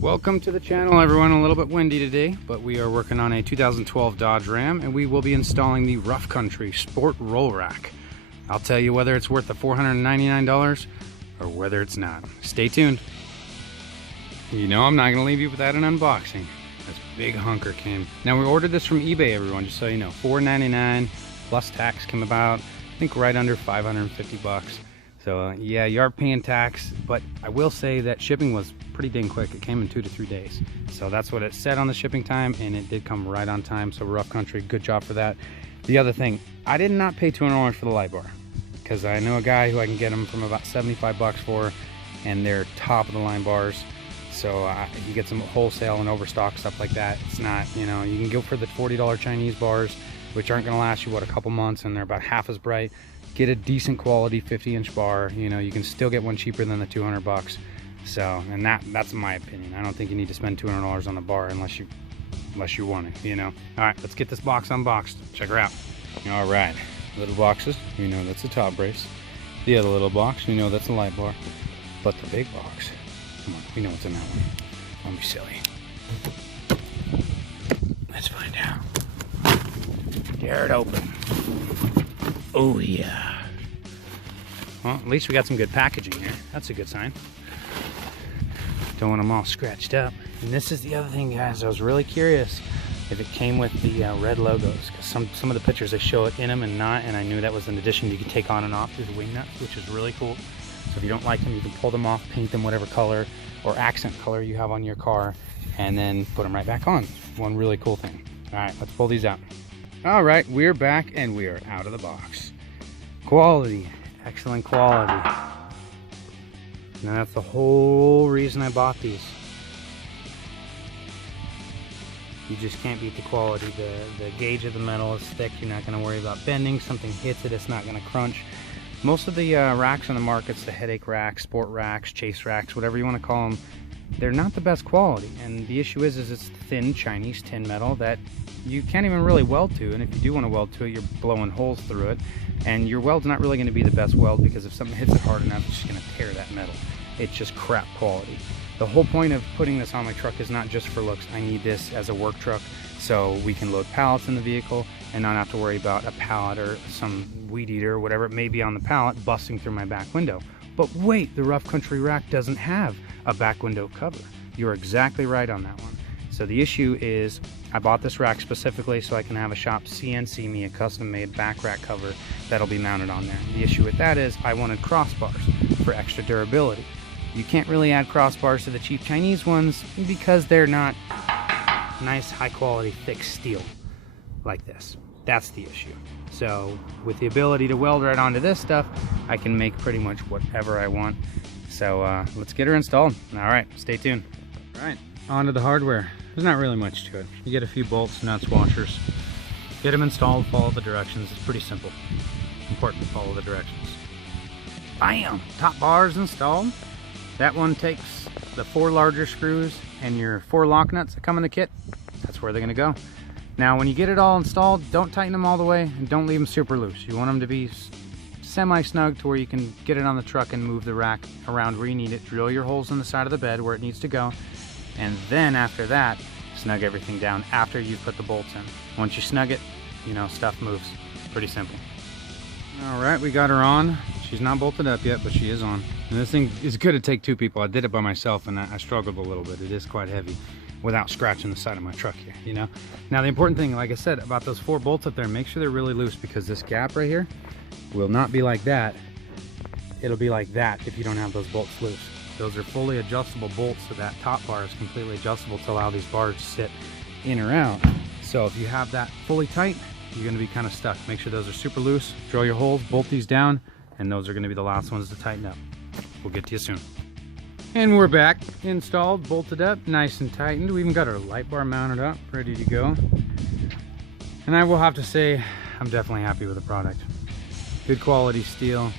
Welcome to the channel, everyone. A little bit windy today, but we are working on a 2012 Dodge Ram, and we will be installing the Rough Country Sport Roll Rack. I'll tell you whether it's worth the $499 or whether it's not. Stay tuned. You know I'm not going to leave you without an unboxing. This big hunker came. Now, we ordered this from eBay, everyone, just so you know. $499 plus tax came about, I think, right under 550 bucks. So yeah, you are paying tax, but I will say that shipping was pretty dang quick. It came in 2 to 3 days. So that's what it said on the shipping time, and it did come right on time. So Rough Country, good job for that. The other thing, I did not pay $200 for the light bar, because I know a guy who I can get them from about 75 bucks for, and they're top of the line bars. So you get some wholesale and overstock stuff like that. It's not, you know, you can go for the $40 Chinese bars, which aren't going to last you, what, a couple months, and they're about half as bright. Get a decent quality 50-inch bar. You know, you can still get one cheaper than the 200 bucks. So, and that's my opinion. I don't think you need to spend $200 on the bar unless you want it, you know. All right, let's get this box unboxed. Check her out. All right, little boxes, you know that's a top brace. The other little box, you know that's a light bar. But the big box, come on, we know what's in that one. Don't be silly. Let's find out. Tear it open. Oh yeah. Well, at least we got some good packaging here. That's a good sign. Don't want them all scratched up. And this is the other thing, guys. I was really curious if it came with the red logos, because some of the pictures they show it in them and not, and I knew that was an addition you could take on and off through the wing nuts, which is really cool. So if you don't like them, you can pull them off, paint them whatever color or accent color you have on your car, and then put them right back on. One really cool thing. All right, let's pull these out. All right, we're back and we are out of the box. Quality, excellent quality. Now that's the whole reason I bought these. You just can't beat the quality. The gauge of the metal is thick. You're not going to worry about bending. Something hits it, it's not going to crunch. Most of the racks on the markets, the headache racks, sport racks, chase racks, whatever you want to call them, they're not the best quality. And the issue is it's thin Chinese tin metal that you can't even really weld to, and if you do want to weld to it, you're blowing holes through it, and your weld's not really going to be the best weld, because if something hits it hard enough, it's just going to tear that metal. It's just crap quality. The whole point of putting this on my truck is not just for looks. I need this as a work truck so we can load pallets in the vehicle and not have to worry about a pallet or some weed eater or whatever it may be on the pallet busting through my back window. But wait, the Rough Country rack doesn't have a back window cover. You're exactly right on that one. So the issue is I bought this rack specifically so I can have a shop CNC me a custom-made back rack cover that'll be mounted on there. The issue with that is I wanted crossbars for extra durability. You can't really add crossbars to the cheap Chinese ones because they're not nice, high-quality, thick steel like this. That's the issue. So with the ability to weld right onto this stuff, I can make pretty much whatever I want. So let's get her installed. All right, stay tuned. All right, on to the hardware. There's not really much to it. You get a few bolts, nuts, washers. Get them installed, follow the directions. It's pretty simple. Important to follow the directions. Bam! Top bars installed. That one takes the 4 larger screws and your 4 lock nuts that come in the kit. That's where they're gonna go. Now, when you get it all installed, don't tighten them all the way and don't leave them super loose. You want them to be semi-snug to where you can get it on the truck and move the rack around where you need it. Drill your holes in the side of the bed where it needs to go. And then after that, snug everything down after you've put the bolts in. Once you snug it, you know, stuff moves. Pretty simple. All right, we got her on. She's not bolted up yet, but she is on. And this thing is good to take 2 people. I did it by myself and I struggled a little bit. It is quite heavy without scratching the side of my truck here, you know? Now the important thing, like I said, about those 4 bolts up there, make sure they're really loose, because this gap right here will not be like that. It'll be like that if you don't have those bolts loose. Those are fully adjustable bolts, so that top bar is completely adjustable to allow these bars to sit in or out. So if you have that fully tight, you're gonna be kind of stuck. Make sure those are super loose, drill your holes, bolt these down, and those are gonna be the last ones to tighten up. We'll get to you soon. And we're back, installed, bolted up, nice and tightened. We even got our light bar mounted up, ready to go. And I will have to say, I'm definitely happy with the product. Good quality steel.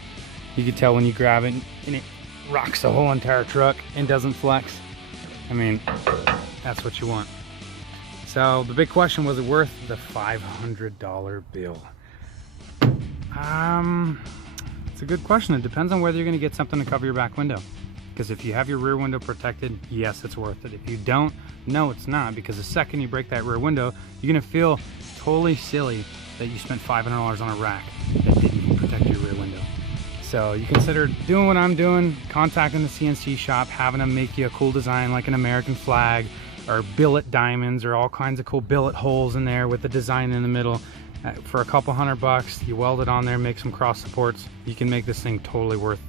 You can tell when you grab it, and it rocks the whole entire truck and doesn't flex. I mean, that's what you want. So the big question, was it worth the $500 bill? It's a good question. It depends on whether you're going to get something to cover your back window. Because if you have your rear window protected, yes, it's worth it. If you don't, no, it's not, because the second you break that rear window, you're gonna feel totally silly that you spent $500 on a rack that didn't even protect your rear window. So you consider doing what I'm doing, contacting the CNC shop, having them make you a cool design like an American flag or billet diamonds or all kinds of cool billet holes in there with the design in the middle. For a couple $100, you weld it on there, make some cross supports, you can make this thing totally worth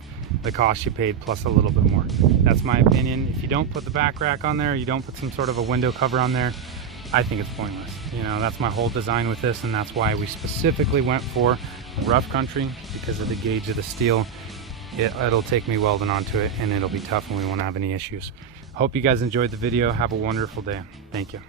the cost you paid plus a little bit more. That's my opinion. If you don't put the back rack on there, you don't put some sort of a window cover on there, I think it's pointless. You know, that's my whole design with this, and that's why we specifically went for rough country, because of the gauge of the steel. It'll take me welding onto it and it'll be tough and we won't have any issues. Hope you guys enjoyed the video. Have a wonderful day. Thank you.